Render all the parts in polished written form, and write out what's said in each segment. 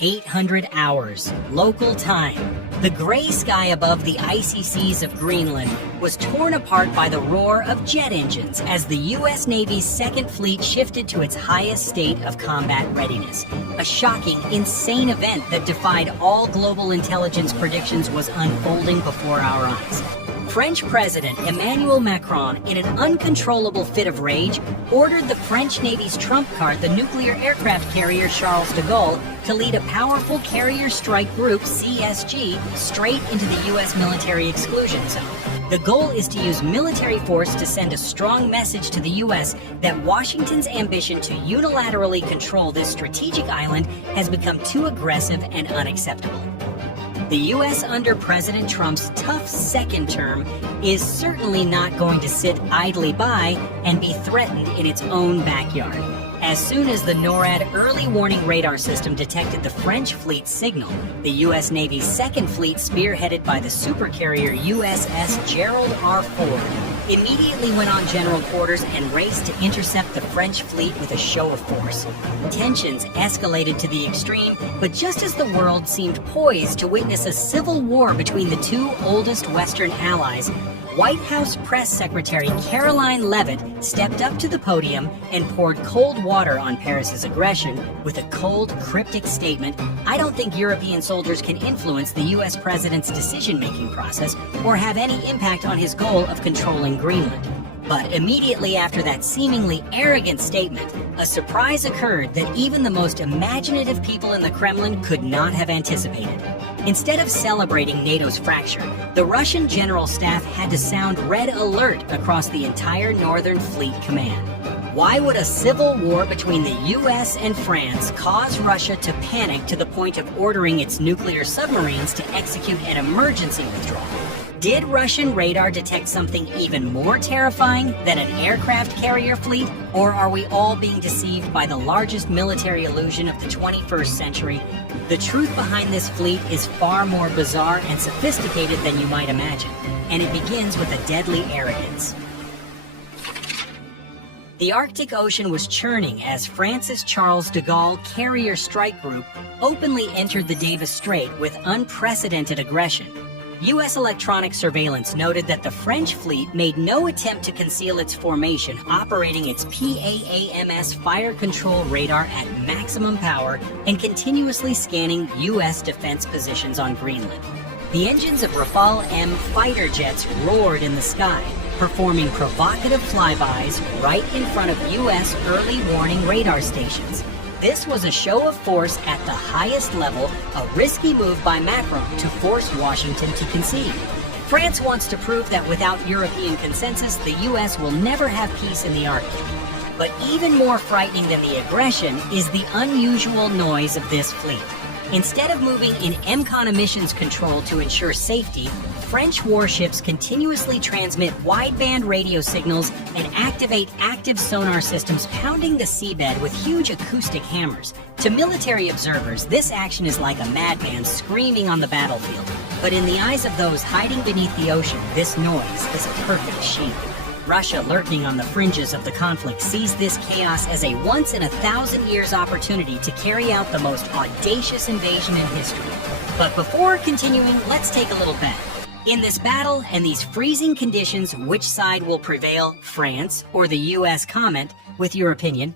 800 hours, local time. The gray sky above the icy seas of Greenland was torn apart by the roar of jet engines as the U.S. Navy's Second Fleet shifted to its highest state of combat readiness. A shocking, insane event that defied all global intelligence predictions was unfolding before our eyes. French President Emmanuel Macron, in an uncontrollable fit of rage, ordered the French Navy's trump card, the nuclear aircraft carrier Charles de Gaulle, to lead a powerful carrier strike group, CSG, straight into the U.S. military exclusion zone. The goal is to use military force to send a strong message to the U.S. that Washington's ambition to unilaterally control this strategic island has become too aggressive and unacceptable. The U.S. under President Trump's tough second term is certainly not going to sit idly by and be threatened in its own backyard. As soon as the NORAD early warning radar system detected the French fleet signal, the U.S. Navy's Second Fleet, spearheaded by the supercarrier USS Gerald R immediately went on general quarters and raced to intercept the French fleet with a show of force. Tensions escalated to the extreme, but just as the world seemed poised to witness a civil war between the two oldest Western allies, White House Press Secretary Caroline Leavitt stepped up to the podium and poured cold water on Paris's aggression with a cold, cryptic statement: "I don't think European soldiers can influence the U.S. president's decision-making process or have any impact on his goal of controlling Greenland." But immediately after that seemingly arrogant statement, a surprise occurred that even the most imaginative people in the Kremlin could not have anticipated. Instead of celebrating NATO's fracture, the Russian General Staff had to sound red alert across the entire Northern Fleet Command. Why would a civil war between the U.S. and France cause Russia to panic to the point of ordering its nuclear submarines to execute an emergency withdrawal? Did Russian radar detect something even more terrifying than an aircraft carrier fleet? Or are we all being deceived by the largest military illusion of the 21st century? The truth behind this fleet is far more bizarre and sophisticated than you might imagine, and it begins with a deadly arrogance. The Arctic Ocean was churning as France's Charles de Gaulle Carrier Strike Group openly entered the Davis Strait with unprecedented aggression. U.S. electronic surveillance noted that the French fleet made no attempt to conceal its formation, operating its PAAMS fire control radar at maximum power and continuously scanning U.S. defense positions on Greenland. The engines of Rafale-M fighter jets roared in the sky, performing provocative flybys right in front of U.S. early warning radar stations. This was a show of force at the highest level, a risky move by Macron to force Washington to concede. France wants to prove that without European consensus, the U.S. will never have peace in the Arctic. But even more frightening than the aggression is the unusual noise of this fleet. Instead of moving in MCON emissions control to ensure safety, French warships continuously transmit wideband radio signals and activate active sonar systems, pounding the seabed with huge acoustic hammers. To military observers, this action is like a madman screaming on the battlefield. But in the eyes of those hiding beneath the ocean, this noise is a perfect shield. Russia, lurking on the fringes of the conflict, sees this chaos as a once-in-a-thousand-years opportunity to carry out the most audacious invasion in history. But before continuing, let's take a little bet. In this battle and these freezing conditions, which side will prevail, France or the U.S.? Comment with your opinion.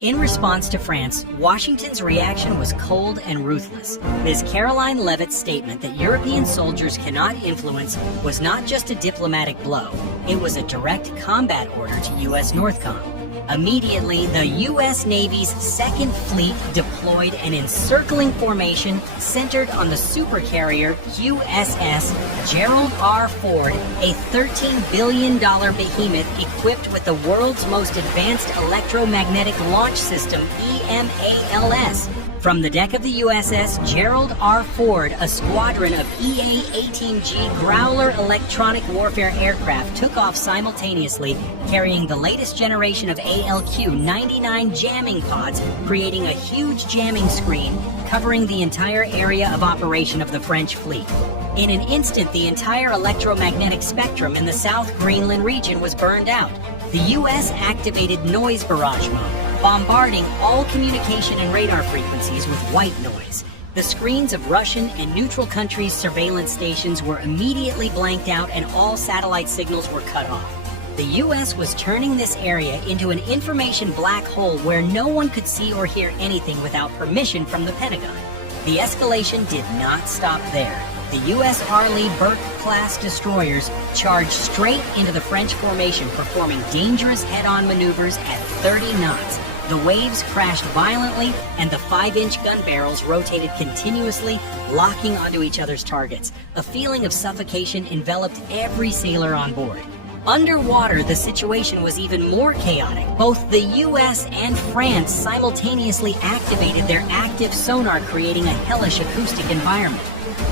In response to France, Washington's reaction was cold and ruthless. Ms. Caroline Leavitt's statement that European soldiers cannot influence was not just a diplomatic blow, it was a direct combat order to U.S. NORTHCOM. Immediately, the U.S. Navy's Second Fleet deployed an encircling formation centered on the supercarrier USS Gerald R. Ford, a $13 billion behemoth equipped with the world's most advanced electromagnetic launch system, EMALS. From the deck of the USS Gerald R. Ford, a squadron of EA-18G Growler electronic warfare aircraft took off simultaneously, carrying the latest generation of ALQ-99 jamming pods, creating a huge jamming screen covering the entire area of operation of the French fleet. In an instant, the entire electromagnetic spectrum in the South Greenland region was burned out. The U.S. activated noise barrage mode, bombarding all communication and radar frequencies with white noise. The screens of Russian and neutral countries' surveillance stations were immediately blanked out and all satellite signals were cut off. The U.S. was turning this area into an information black hole where no one could see or hear anything without permission from the Pentagon. The escalation did not stop there. The U.S. Arleigh Burke-class destroyers charged straight into the French formation, performing dangerous head-on maneuvers at 30 knots. The waves crashed violently, and the 5-inch gun barrels rotated continuously, locking onto each other's targets. A feeling of suffocation enveloped every sailor on board. Underwater, the situation was even more chaotic. Both the U.S. and France simultaneously activated their active sonar, creating a hellish acoustic environment.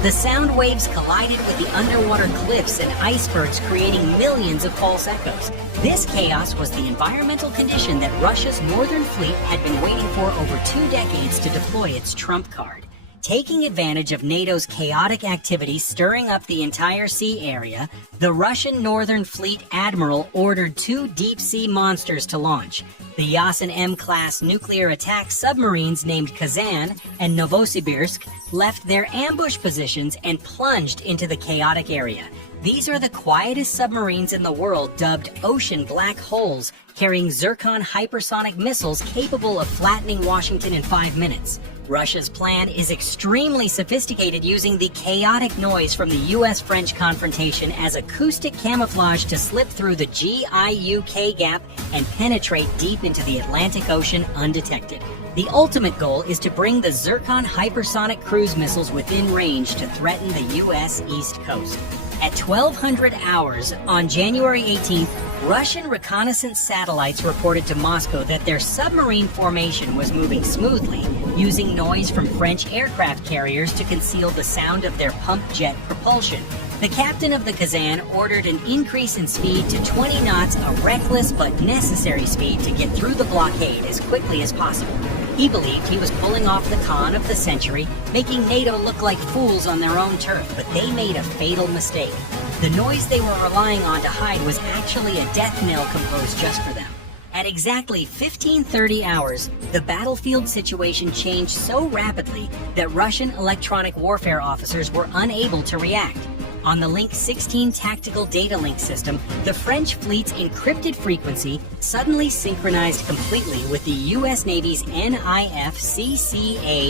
The sound waves collided with the underwater cliffs and icebergs, creating millions of false echoes. This chaos was the environmental condition that Russia's Northern Fleet had been waiting for over 2 decades to deploy its trump card. Taking advantage of NATO's chaotic activity stirring up the entire sea area, the Russian Northern Fleet admiral ordered 2 deep-sea monsters to launch. The Yasen-M class nuclear attack submarines named Kazan and Novosibirsk left their ambush positions and plunged into the chaotic area. These are the quietest submarines in the world, dubbed ocean black holes, carrying Zircon hypersonic missiles capable of flattening Washington in 5 minutes. Russia's plan is extremely sophisticated, using the chaotic noise from the U.S.-French confrontation as acoustic camouflage to slip through the GIUK gap and penetrate deep into the Atlantic Ocean undetected. The ultimate goal is to bring the Zircon hypersonic cruise missiles within range to threaten the U.S. East Coast. At 1200 hours on January 18th, Russian reconnaissance satellites reported to Moscow that their submarine formation was moving smoothly, using noise from French aircraft carriers to conceal the sound of their pump jet propulsion. The captain of the Kazan ordered an increase in speed to 20 knots, a reckless but necessary speed to get through the blockade as quickly as possible. He believed he was pulling off the con of the century, making NATO look like fools on their own turf, but they made a fatal mistake. The noise they were relying on to hide was actually a death knell composed just for them. At exactly 1530 hours, the battlefield situation changed so rapidly that Russian electronic warfare officers were unable to react. On the Link 16 tactical data link system, the French fleet's encrypted frequency suddenly synchronized completely with the U.S. Navy's NIFC-CA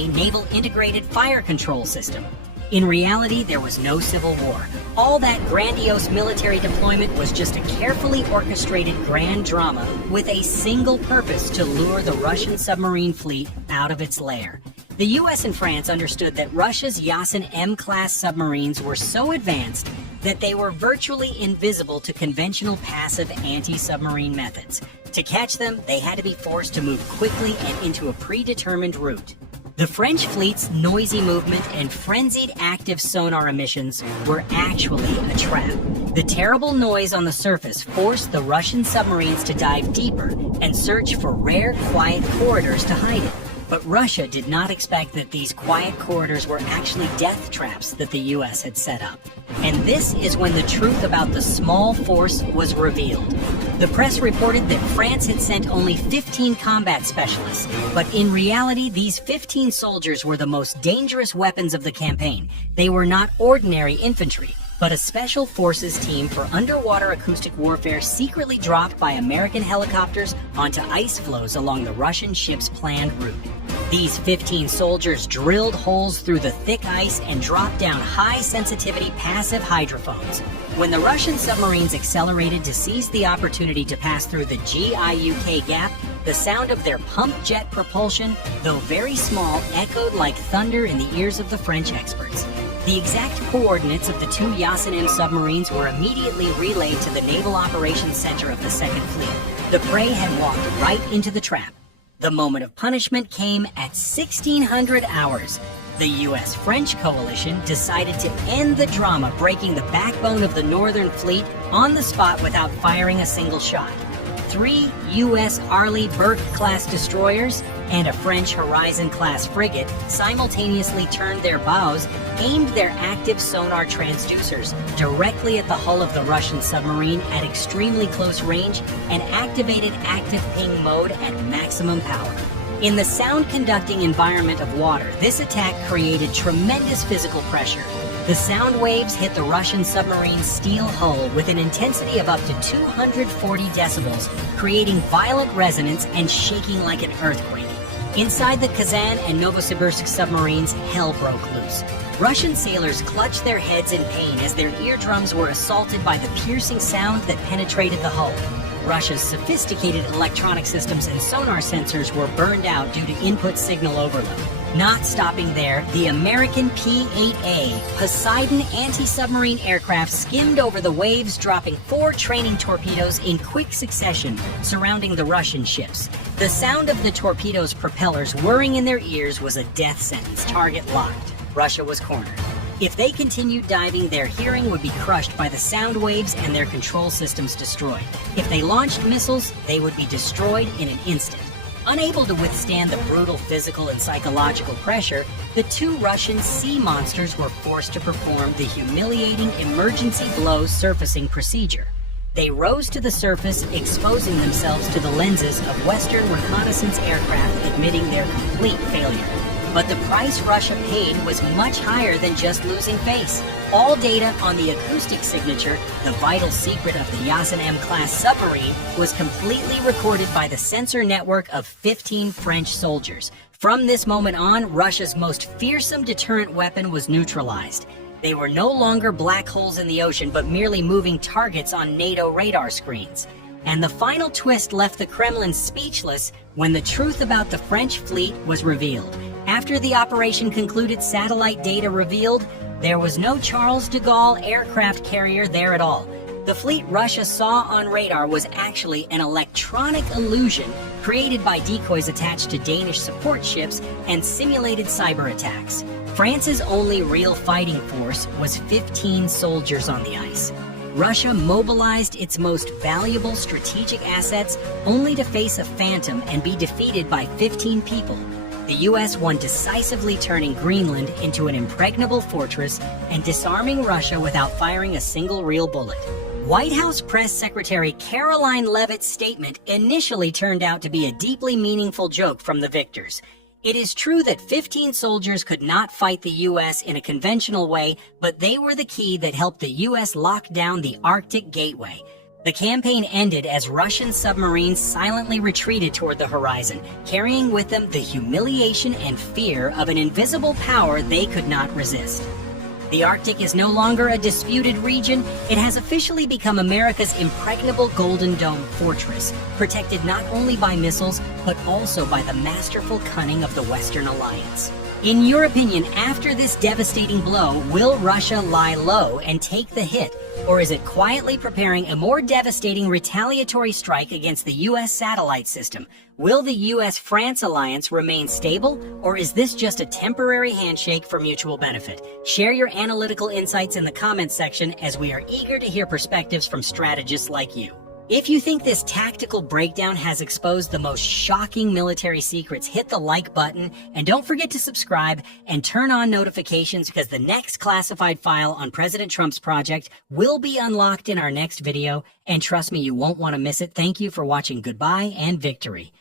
Naval Integrated Fire Control System. In reality, there was no civil war. All that grandiose military deployment was just a carefully orchestrated grand drama with a single purpose: to lure the Russian submarine fleet out of its lair. The U.S. and France understood that Russia's Yasen-M class submarines were so advanced that they were virtually invisible to conventional passive anti-submarine methods. To catch them, they had to be forced to move quickly and into a predetermined route. The French fleet's noisy movement and frenzied active sonar emissions were actually a trap. The terrible noise on the surface forced the Russian submarines to dive deeper and search for rare, quiet corridors to hide in. But Russia did not expect that these quiet corridors were actually death traps that the U.S. had set up. And this is when the truth about the small force was revealed. The press reported that France had sent only 15 combat specialists, but in reality, these 15 soldiers were the most dangerous weapons of the campaign. They were not ordinary infantry, but a special forces team for underwater acoustic warfare secretly dropped by American helicopters onto ice floes along the Russian ship's planned route. These 15 soldiers drilled holes through the thick ice and dropped down high-sensitivity passive hydrophones. When the Russian submarines accelerated to seize the opportunity to pass through the GIUK gap, the sound of their pump jet propulsion, though very small, echoed like thunder in the ears of the French experts. The exact coordinates of the 2 Yasen-M submarines were immediately relayed to the Naval Operations Center of the Second Fleet. The prey had walked right into the trap. The moment of punishment came at 1600 hours. The U.S.-French coalition decided to end the drama, breaking the backbone of the Northern Fleet on the spot without firing a single shot. 3 U.S. Arleigh Burke-class destroyers and a French Horizon-class frigate simultaneously turned their bows, aimed their active sonar transducers directly at the hull of the Russian submarine at extremely close range, and activated active ping mode at maximum power. In the sound-conducting environment of water, this attack created tremendous physical pressure. The sound waves hit the Russian submarine's steel hull with an intensity of up to 240 decibels, creating violent resonance and shaking like an earthquake. Inside the Kazan and Novosibirsk submarines, hell broke loose. Russian sailors clutched their heads in pain as their eardrums were assaulted by the piercing sound that penetrated the hull. Russia's sophisticated electronic systems and sonar sensors were burned out due to input signal overload. Not stopping there, the American P-8A Poseidon anti-submarine aircraft skimmed over the waves, dropping 4 training torpedoes in quick succession surrounding the Russian ships. The sound of the torpedoes' propellers whirring in their ears was a death sentence. Target locked. Russia was cornered. If they continued diving, their hearing would be crushed by the sound waves and their control systems destroyed. If they launched missiles, they would be destroyed in an instant. Unable to withstand the brutal physical and psychological pressure, the 2 Russian sea monsters were forced to perform the humiliating emergency blow surfacing procedure. They rose to the surface, exposing themselves to the lenses of Western reconnaissance aircraft, admitting their complete failure. But the price Russia paid was much higher than just losing face. All data on the acoustic signature, the vital secret of the Yasen-M class submarine, was completely recorded by the sensor network of 15 French soldiers. From this moment on, Russia's most fearsome deterrent weapon was neutralized. They were no longer black holes in the ocean, but merely moving targets on NATO radar screens. And the final twist left the Kremlin speechless when the truth about the French fleet was revealed. After the operation concluded, satellite data revealed there was no Charles de Gaulle aircraft carrier there at all. The fleet Russia saw on radar was actually an electronic illusion created by decoys attached to Danish support ships and simulated cyber attacks. France's only real fighting force was 15 soldiers on the ice. Russia mobilized its most valuable strategic assets only to face a phantom and be defeated by 15 people. The U.S. won decisively, turning Greenland into an impregnable fortress and disarming Russia without firing a single real bullet. White House Press Secretary Caroline Leavitt's statement initially turned out to be a deeply meaningful joke from the victors. It is true that 15 soldiers could not fight the U.S. in a conventional way, but they were the key that helped the U.S. lock down the Arctic Gateway. The campaign ended as Russian submarines silently retreated toward the horizon, carrying with them the humiliation and fear of an invisible power they could not resist. The Arctic is no longer a disputed region. It has officially become America's impregnable Golden Dome fortress, protected not only by missiles, but also by the masterful cunning of the Western Alliance. In your opinion, after this devastating blow, will Russia lie low and take the hit, or is it quietly preparing a more devastating retaliatory strike against the U.S. satellite system? Will the U.S.-France alliance remain stable, or is this just a temporary handshake for mutual benefit? Share your analytical insights in the comments section, as we are eager to hear perspectives from strategists like you. If you think this tactical breakdown has exposed the most shocking military secrets, hit the like button and don't forget to subscribe and turn on notifications, because the next classified file on President Trump's project will be unlocked in our next video, and trust me, you won't want to miss it. Thank you for watching. Goodbye and victory.